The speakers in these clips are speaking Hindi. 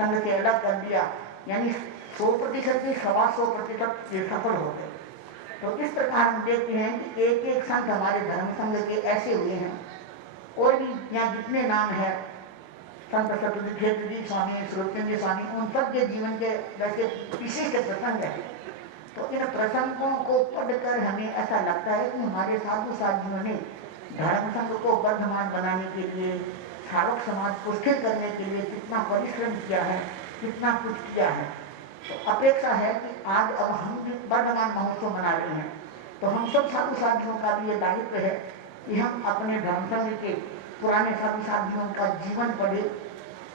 संघ से अलग कर दिया, यानी 100% की 125% ये सफल हो गए। तो इस प्रकार हम देखते हैं कि एक एक संत हमारे धर्म संघ के ऐसे हुए हैं। और भी यहाँ जितने नाम है, संत सतुखेत्र जी स्वामी, श्रोतचंद स्वामी, उन सब के जीवन के वैसे विशिष्ट प्रसंग है। तो इन प्रसंगों को पढ़कर हमें ऐसा लगता है कि हमारे साधु साधियों ने धर्म संघ को वर्धमान बनाने के लिए, श्रावक समाज को स्थिर करने के लिए कितना परिश्रम किया है, कितना कुछ किया है। तो अपेक्षा है कि आज अब हम भी वर्धमान महोत्सव मना रहे हैं, तो हम सब साधु साधियों का भी ये दायित्व है कि हम अपने धर्म संघ के पुराने साधु साधियों का जीवन पढ़े,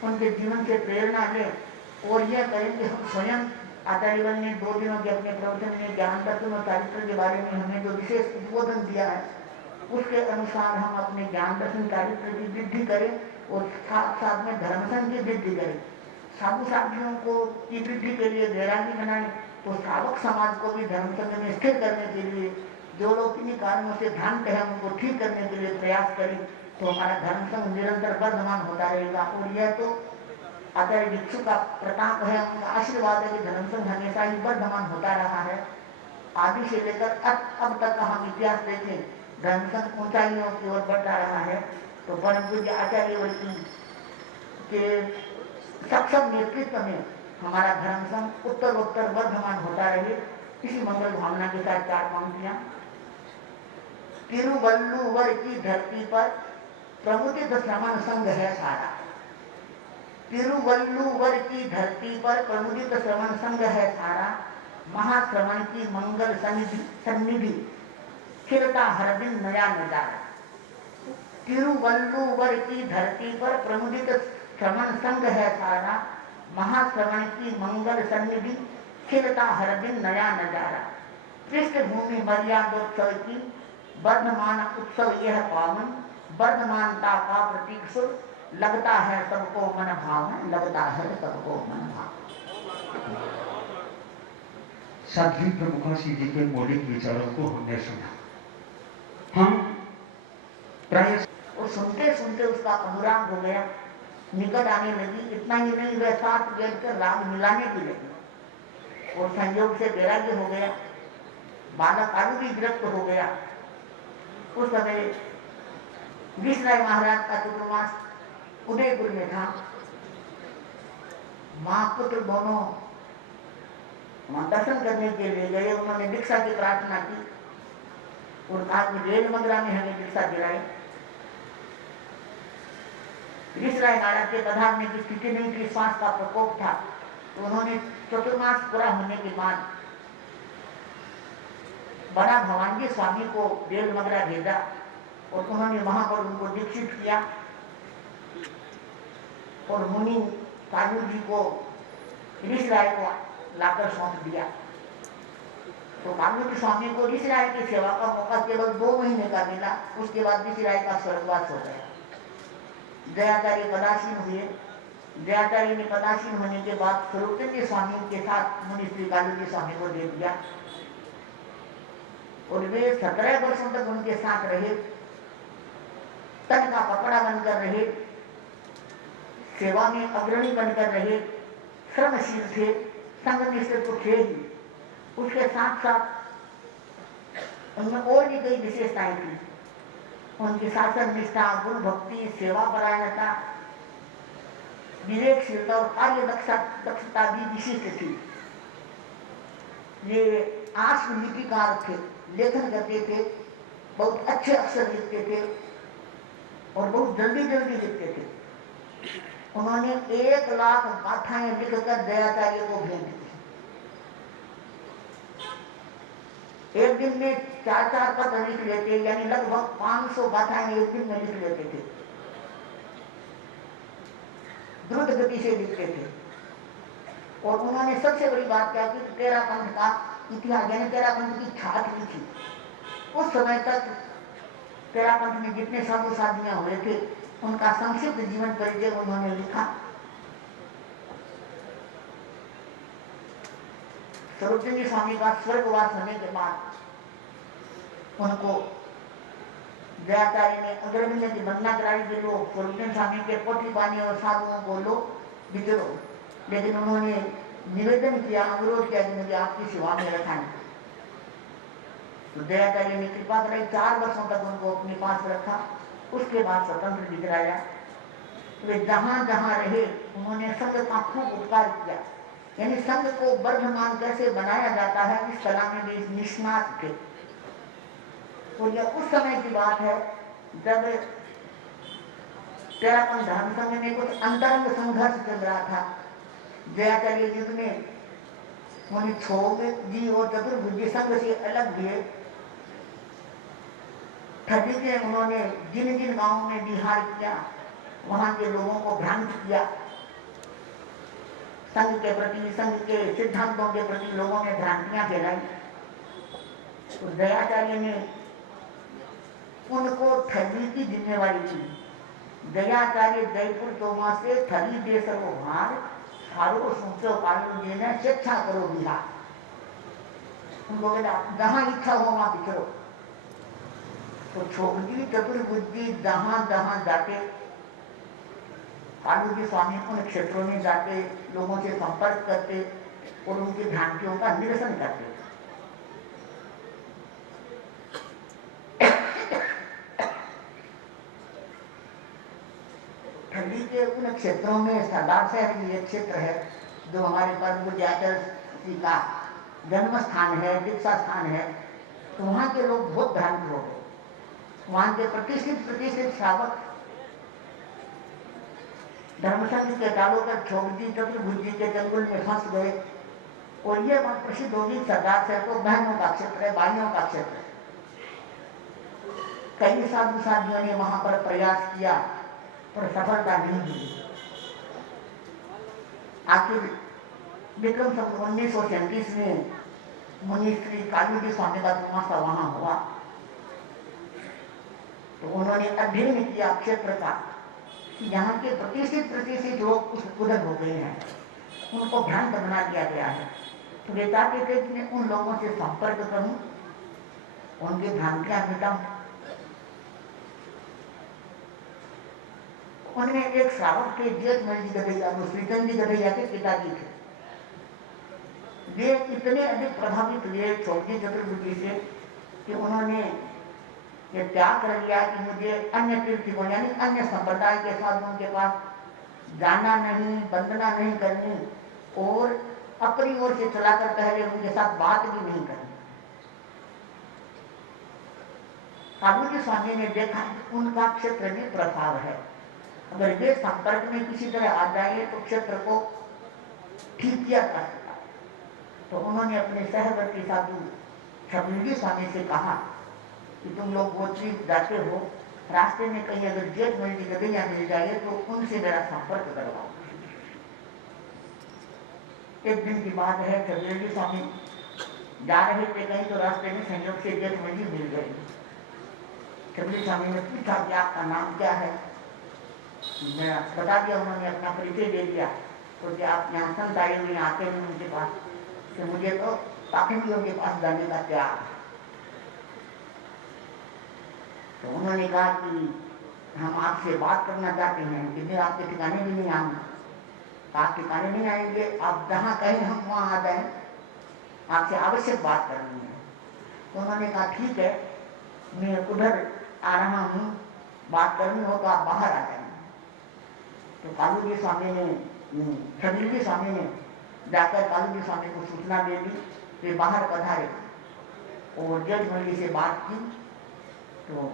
उनके जीवन से प्रेरणा लें और यह करें कि हम स्वयं आचार्यवन ने 2 दिनों के अपने प्रवचन में ज्ञान दर्शन और चारित्र के बारे में हमें जो विशेष उद्बोधन दिया है, उसके अनुसार हम अपने ज्ञान दर्शन चारित्र की वृद्धि करें और साथ साथ में धर्म संघ की वृद्धि करें। साधु साधियों को की वृद्धि के लिए वैरागी बनाएं, तो श्रावक समाज को भी धर्म संघ में स्थिर करने के लिए जो लोग किन्हीं कारणों से भ्रांत है उनको ठीक करने के लिए प्रयास करें, तो हमारा धर्म संघ निरंतर वर्धमान होता रहेगा। और यह तो आचार्य भिक्षु का प्रताप है, उनका आशीर्वाद है कि धर्म संघ हमेशा ही वर्धमान होता रहा है। आदि से लेकर अब तक का हम इतिहास देखें, धर्म संघ ऊंचाइयों की ओर बढ़ता रहा है। तो परम पूज्य आचार्य वर्षी के सक्षम नेतृत्व में हमारा धर्म संघ उत्तरोत्तर वर्धमान होता रहे, इसी मंगल भावना के साथ 4 पंक्तियां। तिरुवल्लुवर की धरती पर प्रमुदित श्रमण संघ है सारा। तिरुवल्लुवर की धरती पर प्रमुदित श्रमण संघ है सारा, महाश्रवण की मंगल सन्निधि खिलता हर दिन नया नजारा। तिरुवल्लुवर की धरती पर प्रमुदित श्रवण संघ है सारा, महाश्रवण की मंगल सन्निधि खिलता हर दिन नया नजारा। पृष्ठभूमि मर्यादोत्सव की वर्धमान उत्सव यह पावन, वर्धमानता का प्रतीक सुर लगता है सबको मन भावन, लगता है सबको मन भावन। साध्वी प्रमुखासी जी के मौलिक विचारों को हमने सुना। हम प्राय सुनते सुनते उसका अनुराग हो गया, निकट आने लगी। इतना ही नहीं, वह साथ बैठकर राग मिलाने भी लगी और संयोग से वैराग्य हो गया। बालक आदि भी विरक्त हो गया। उस समय विष्णु महाराज का चतुर्मास उदयपुर में था। माँ पुत्र दोनों वहां दर्शन करने के लिए गए। उन्होंने दीक्षा की प्रार्थना की और कहा कि रेल मगरा में हमें दीक्षा दिलाई। ऋषिराय महाराज के पधारने की स्थिति नहीं थी, श्वास का प्रकोप था। तो उन्होंने चतुर्मास पूरा होने के बाद बड़ा भवानी स्वामी को रेल मगरा भेजा और उन्होंने वहां पर उनको दीक्षित किया और मुनि कालू जी को ऋषिराय को लाकर सौंप दिया। तो कालू स्वामी को ऋषिराय की सेवा का मौका केवल 2 महीने का मिला। उसके बाद ऋषिराय का स्वर्गवास हो गया। दयाचार्य पदासीन हुए। दयाचार्य ने पदासीन होने के बाद स्वरूपचंद स्वामी के साथ मुनि श्री कालू जी स्वामी को दे दिया और वे 17 वर्षों तक उनके साथ रहे। तन का कपड़ा बनकर रहे, सेवा में अग्रणी बनकर रहे, श्रमशील थे, संघनिष्ठ तो थे ही। उसके साथ साथ उनमें और भी कई विशेषताएं थी। उनकी शासन निष्ठा, गुरु भक्ति, सेवा परायणता, विवेकशीलता और कार्य दक्षता भी विशिष्ट थी। ये आत्मलिपिकार थे, लेखन करते थे, बहुत अच्छे अक्षर लिखते थे और बहुत जल्दी जल्दी लिखते थे। उन्होंने 1 लाख गाथाएं लिखकर दयाचार्य को भेज दी। एक दिन में 4-4 पत्र लिख लेते, यानी लगभग 500 गाथाएं एक दिन में लिख लेते थे। द्रुत गति से लिखते थे। और उन्होंने सबसे बड़ी बात क्या की, तेरापंथ का इतिहास यानी तेरापंथ की छाट लिखी। उस समय तक तेरापंथ में जितने साधु साधियां हुए थे उनका संक्षिप्त जीवन परिचय उन्होंने लिखा। स्वरूपचंद स्वामी का स्वर्गवास होने के बाद उनको दयाचार्य ने अग्रणी की वंदना कराई कि लोग स्वरूपचंद स्वामी के पोथी बानी और साधुओं को लो विचरो। लेकिन उन्होंने निवेदन किया, अनुरोध किया कि मुझे आपकी सेवा में रखा नहीं। तो दयाचार्य ने कृपा कराई, 4 वर्षों तक उनको अपने पास रखा। उसके बाद स्वतंत्र विजराया। वे जहां जहां रहे उन्होंने संघ का खूब उपकार किया, यानी संघ को वर्धमान कैसे बनाया जाता है इस कला में वे निष्णात थे। और यह उस समय की बात है जब तेरापन धर्म संघ में कुछ अंतरंग संघर्ष चल रहा था। जयाचार्य युग में उन्हें छोग जी और चतुर्भुज संघ से अलग दिए। ठगी के उन्होंने जिन जिन गांवों में विहार किया वहां के लोगों को भ्रांत किया, संघ के प्रति, संघ के सिद्धांतों के प्रति लोगों ने भ्रांतियां फैलाई। तो दयाचार्य ने उनको ठगी की जिम्मेवारी दी। दयाचार्य जयपुर तोमा से ठगी दे सको भार, सारो सोचो कानून जी ने शिक्षा करो बिहार। उनको बोला जहां इच्छा हो वहां बिछड़ो। तो छोगजी चतुर्भुजी जहां जहां जाते, कालू जी स्वामी उन क्षेत्रों में जाते, लोगों से संपर्क करते और उनकी भ्रांतियों का निरसन करते। ठंडी के उन क्षेत्रों में सरदार शहर ये क्षेत्र है जो हमारे परम पूज्य आचार्य जी का जन्म स्थान है, दीक्षा स्थान है। तो वहाँ के लोग बहुत भ्रांत हो गए। वहाँ के प्रतिष्ठित श्रावक धर्मसंघ के डालों पर छोगजी चतुर्भुजी के जंगल में फंस गए। और ये बात प्रसिद्ध होगी सरदार शहर को बहनों का क्षेत्र है, भाइयों का क्षेत्र है। कई साधु साधियों ने वहां पर प्रयास किया पर सफलता नहीं मिली। आखिर विक्रम संवत 1937 में मुनि श्री कालू जी स्वामी का तमाशा वहां हुआ। तो उन्होंने अध्ययन किया क्षेत्र का कि यहाँ के प्रतिष्ठित लोग उधर हो गए हैं, उनको भ्रांत बना दिया गया है। तो वे चाहते थे कि मैं उन लोगों से संपर्क करूं, उनकी भ्रांतियां मिटाऊं। उनमें एक श्रावक थे जेठमल जी गधैया, वो श्रीचंद जी गधैया के पिताजी थे। वे इतने अधिक प्रभावित हुए छोगजी चतुर्भुजी से कि उन्होंने ये त्याग कर लिया कि मुझे अन्य तीर्थों यानी अन्य संप्रदाय के साधुओं के पास जाना नहीं, वंदना नहीं करनी और अपनी ओर से चलाकर पहले उनके साथ बात भी नहीं करनी। कालू जी स्वामी ने देखा कि उनका क्षेत्र में प्रभाव है, अगर वे संपर्क में किसी तरह आ जाए तो क्षेत्र को ठीक किया जा सकता है। तो उन्होंने अपने सहवर्ती साधु छबीली स्वामी से कहा कि तुम लोग गोत्री जाते हो, रास्ते में कहीं अगर जेठमल जी गधैया मिल जाए तो उनसे मेरा संपर्क करवाओ। एक दिन की बात है, छबीली स्वामी जा रहे थे कहीं तो रास्ते में संयोग से जेठमल जी मिल गए। छबीली स्वामी ने पूछा कि आपका नाम क्या है? मैं बता दिया, उन्होंने अपना परिचय दे दिया। तो क्या आप यहाँ संत आए हुए आते हैं उनके पास, तो मुझे तो पाखंडियों के पास जाने का त्याग। तो उन्होंने कहा कि हम आपसे बात करना चाहते हैं, कि आपके ठिकाने भी नहीं आऊंगा। आप ठिकाने नहीं आएंगे, आप जहाँ कहें हम वहाँ आ जाएं, आपसे आवश्यक बात करनी है। तो उन्होंने कहा ठीक है, मैं उधर आ रहा हूँ, बात करनी हो तो आप बाहर आ जाएंगे। तो कालू जी स्वामी ने, छबीली स्वामी ने जाकर कालू जी स्वामी को सूचना दे दी, वे बाहर पधारे और जेठमल जी से बात की। तो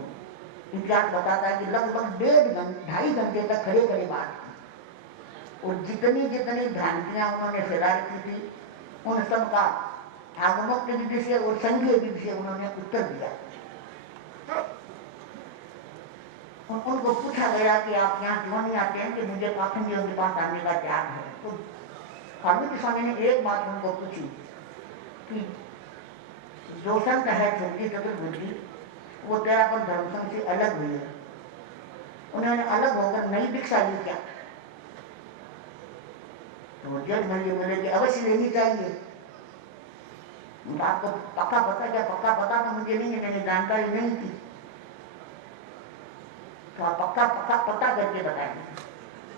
इतिहास बताता है कि लगभग 2.5 घंटे तक खड़े खड़े बात की और जितनी जितनी भ्रांतियां उन्होंने फैला रखी थी उन सब का आगमक विधि से और संघीय विधि से उन्होंने उत्तर दिया। उनको पूछा गया कि आप यहाँ क्यों नहीं आते हैं, कि मुझे पाखंडियों के पास आने का त्याग है। तो कालू जी स्वामी ने एक बात उनको पूछी कि जो संत है छोगजी चतुर्भुजी, वो तेरापन धर्म संघ से अलग हुई है, उन्होंने अलग होकर नई दीक्षा ली क्या? तो जेठमल जी बोले कि अवश्य लेनी चाहिए। आपको पक्का पता? क्या पक्का पता? तो मुझे नहीं है, मैंने जानकारी नहीं थी। तो आप पक्का पता करके बताएंगे।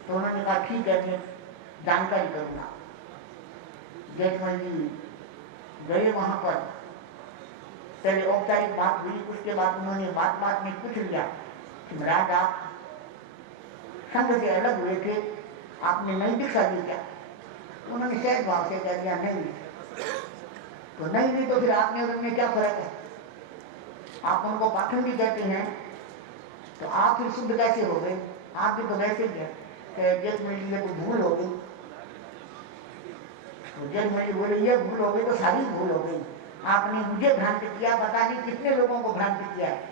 तो उन्होंने कहा ठीक है, मैं जानकारी करूँगा। जेठमल जी गए वहाँ पर, पहले औपचारिक बात हुई, उसके बाद उन्होंने बात बात में पूछ लिया कि महाराज आप संघ से अलग हुए थे, आपने नई दीक्षा ली क्या? उन्होंने सहज भाव से कह दिया नहीं। तो नहीं ली तो फिर आपने और उनमें क्या फर्क है? आप उनको पाखंडी कहते हैं तो आप फिर शुद्ध कैसे हो गए? आप भी तो वैसे ही है। जेठमल जी को भूल हो गई, तो जेठमल जी बोले ये भूल हो गई तो सारी भूल हो गई। आपने मुझे भ्रांत किया, पता नहीं कितने लोगों को भ्रांत किया है।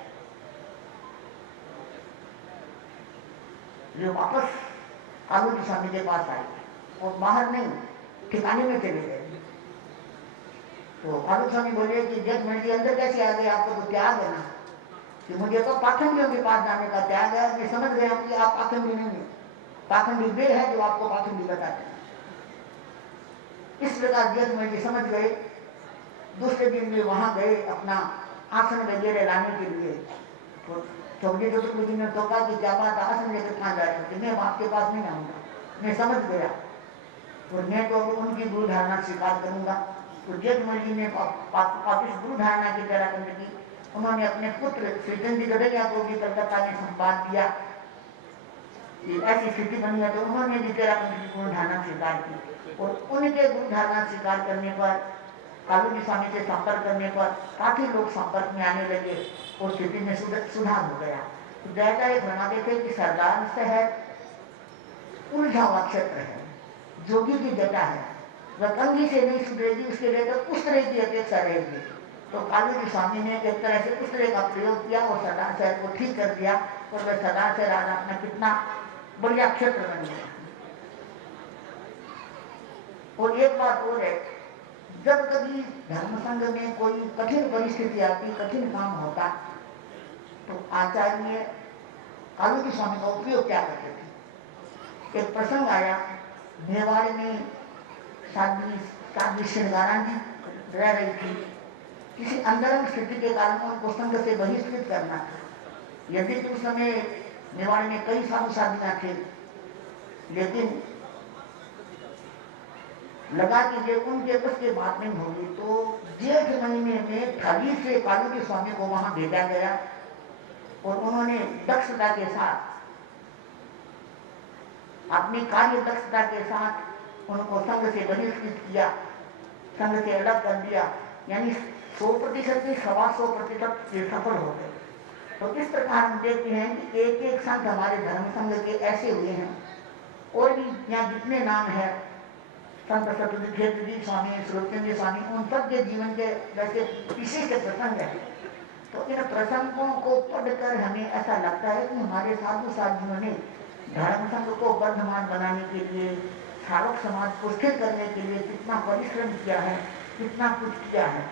जो वापस कालू स्वामी के पास आए और बाहर नहीं, ठिकाने में चले गए। तो कालू स्वामी बोले कि जेठमल जी अंदर कैसे आ गए? आपको तो त्याग है ना। कि मुझे तो पाखंडियों के पास जाने का त्याग है। मैं समझ गया कि आप पाखंडी नहीं है, पाखंडी वे है जो आपको पाखंडी बताते हैं। इस प्रकार जेठमल जी समझ गए। दूसरे दिन भी वहां गए अपना आसन वगैरह लाने के लिए। तो चौधरी चतुर्वेदी ने तो कहा कि क्या बात, आसन लेकर कहाँ जा रहे थे? मैं आपके पास नहीं आऊंगा, मैं समझ गया और मैं तो उनकी गुरु धारणा स्वीकार करूंगा। तो जेठमल जी ने वापिस गुरु धारणा की तरह करने की। उन्होंने अपने पुत्र श्रीचंद जी गडरिया को भी कलकत्ता में संवाद दिया कि ऐसी स्थिति बनी है। तो उन्होंने भी तेरा की गुरु धारणा स्वीकार की और उनके गुरु धारणा स्वीकार करने पर, कालू जी स्वामी से संपर्क करने पर काफी लोग संपर्क में आने लगे और स्थिति में सुधार हो गया। तो दयादा ये फरमाते थे कि सरदार शहर उलझा हुआ क्षेत्र है, जोगी की जटा है, वह कंघी से नहीं सुधरेगी, उसके लिए तो उस तरह की अपेक्षा रहेगी। तो कालू जी स्वामी ने एक तरह से उस तरह का प्रयोग किया और सरदार शहर को ठीक कर दिया और वह सरदार शहर आज अपना कितना बढ़िया क्षेत्र बन गया। और एक बात और है, जब कभी धर्म संघ में कोई कठिन परिस्थिति आती, कठिन काम होता, तो आचार्य कालू जी स्वामी का उपयोग क्या करते थे? एक प्रसंग आया, मेवाड़ में साध्वी श्रृंगारा जी रह रही थी। किसी अंतरंग स्थिति के कारण उनको संघ से बहिष्कृत करना था। यदि उस समय मेवाड़ में कई साधु साधिका थे, लेकिन लगा कि ये उनके बस की बात नहीं होगी। तो जेठ महीने में ठगी से कालू जी स्वामी को वहां भेजा गया और उन्होंने दक्षता के साथ, अपनी कार्य दक्षता के साथ उनको संघ से बहिष्कृत किया, संघ से अलग कर दिया। यानी 100% की 125% ये सफल हो गए। तो इस प्रकार हम देखते हैं कि एक एक संत हमारे धर्म संघ के ऐसे हुए हैं। और भी यहाँ जितने नाम है, संत सतुर्थ जी स्वामी, सुरचंद स्वामी, उन सब के जीवन के वैसे विशेष प्रसंग है। तो इन प्रसंगों को पढ़कर हमें ऐसा लगता है कि हमारे साधु साधियों ने धर्म संघ को वर्धमान बनाने के लिए, श्रावक समाज को स्थिर करने के लिए कितना परिश्रम किया है, कितना कुछ किया है।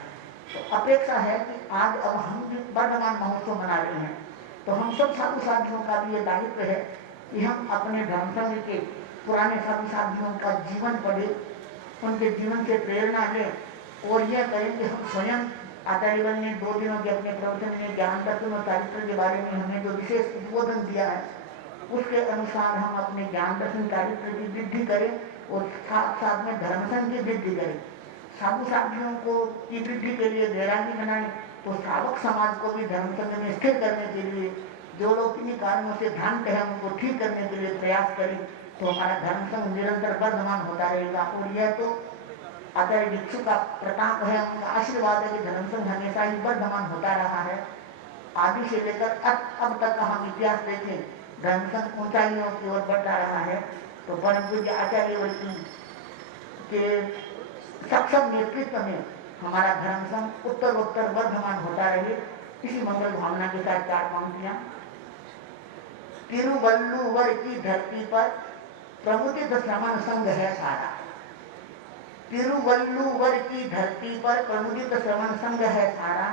तो अपेक्षा है कि आज अब हम भी वर्धमान महोत्सव मना रहे हैं, तो हम सब साधु साधियों का भी ये दायित्व है कि हम अपने धर्म संघ के पुराने साधु साधियों का जीवन पढ़े, उनके जीवन से प्रेरणा लें और यह करें कि हम स्वयं, आचार्यगण ने 2 दिनों के अपने प्रवचन में ज्ञान दर्शन और चारित्र के बारे में हमें जो विशेष उद्बोधन दिया है, उसके अनुसार हम अपने ज्ञान दर्शन चारित्र की वृद्धि करें और साथ साथ में धर्म संघ की वृद्धि करें। साधु साधियों को की वृद्धि के लिए वैरागी बनाएं, तो श्रावक समाज को भी धर्म संघ में स्थिर करने के लिए, जो लोग किन्हीं कारणों से भ्रांत है उनको ठीक करने के लिए प्रयास करें, तो हमारा धर्म संघ निरंतर वर्धमान होता रहेगा। और यह तो आचार्य भिक्षु का प्रताप है, उनका आशीर्वाद है कि धर्म संघ हमेशा ही वर्धमान होता रहा है। आदि से लेकर अब तक का हम इतिहास देखें, धर्म संघ ऊंचाइयों की ओर बढ़ता रहा है। तो परम पूज्य आचार्यवर्ती के सक्षम नेतृत्व में हमारा धर्म संघ उत्तर वर्धमान होता रहे, इसी मंगल भावना के साथ 4 पंक्तियां। तिरुवल्लुवर की धरती पर प्रमुदित श्रमण संघ है सारा। तिरुवल्लुवर की धरती पर प्रमुदित श्रवण संघ है सारा,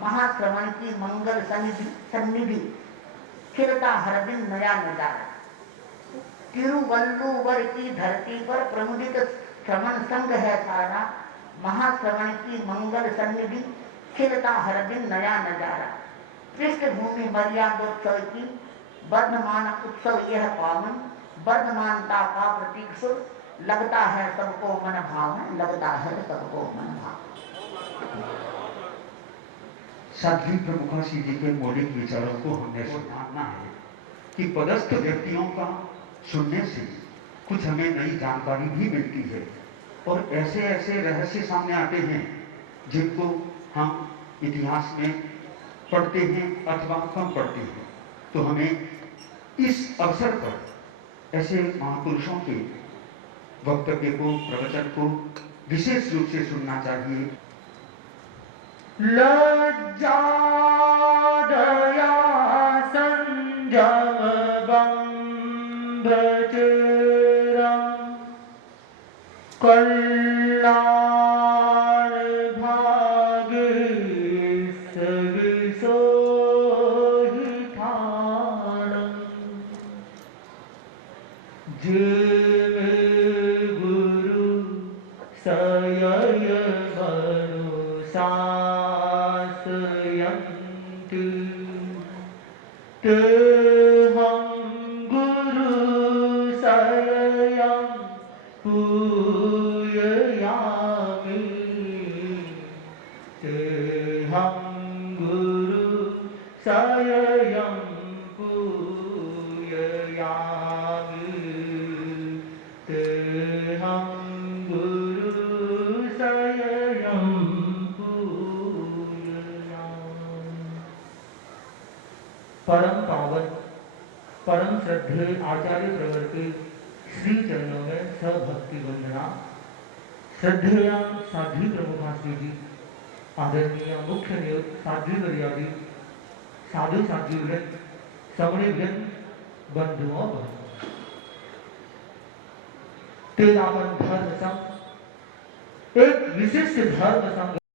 महाश्रवण की मंगल सन्निधि खिलता हर दिन नया नजारा। तिरुवल्लुवर की धरती पर प्रमुदित श्रवण संघ है सारा, महाश्रवण की मंगल सन्निधि खिलता हर दिन नया नजारा। पृष्ठभूमि मर्यादोत्सव की वर्धमान उत्सव यह पावन, वर्धमानता का प्रतीक सुर लगता है सबको मन भाव, लगता है सबको मन भाव। साध्वी प्रमुखासी जी के मौलिक विचारों को हमने सुनना है कि पदस्थ व्यक्तियों का सुनने से कुछ हमें नई जानकारी भी मिलती है और ऐसे ऐसे रहस्य सामने आते हैं जिनको हम इतिहास में पढ़ते हैं अथवा कम पढ़ते हैं। तो हमें इस अवसर पर ऐसे महापुरुषों के वक्तव्य को, प्रवचन को विशेष रूप से सुनना चाहिए। लज्जा दया संयम बंध चिरं कल्याण भाग्य सब सोहि ठाणं जिम गुरु सयय मनु सासयन्तु तेहं गुरु सययं पूजयामि तेहं गुरु सययं पूजयामि तेहं गुरु सययं परम पावन परम श्रद्धेय आचार्य प्रवर के श्री चरणों में सभक्ति वंदना। श्रद्धेय साध्वी प्रमुखासी जी, आदरणीय मुख्य नियुक्त साध्वी वर्यादि साधु साध्वी वृंद, समणे वृंद, बंधुओं तेरावन धर्म संघ एक विशिष्ट धर्म संघ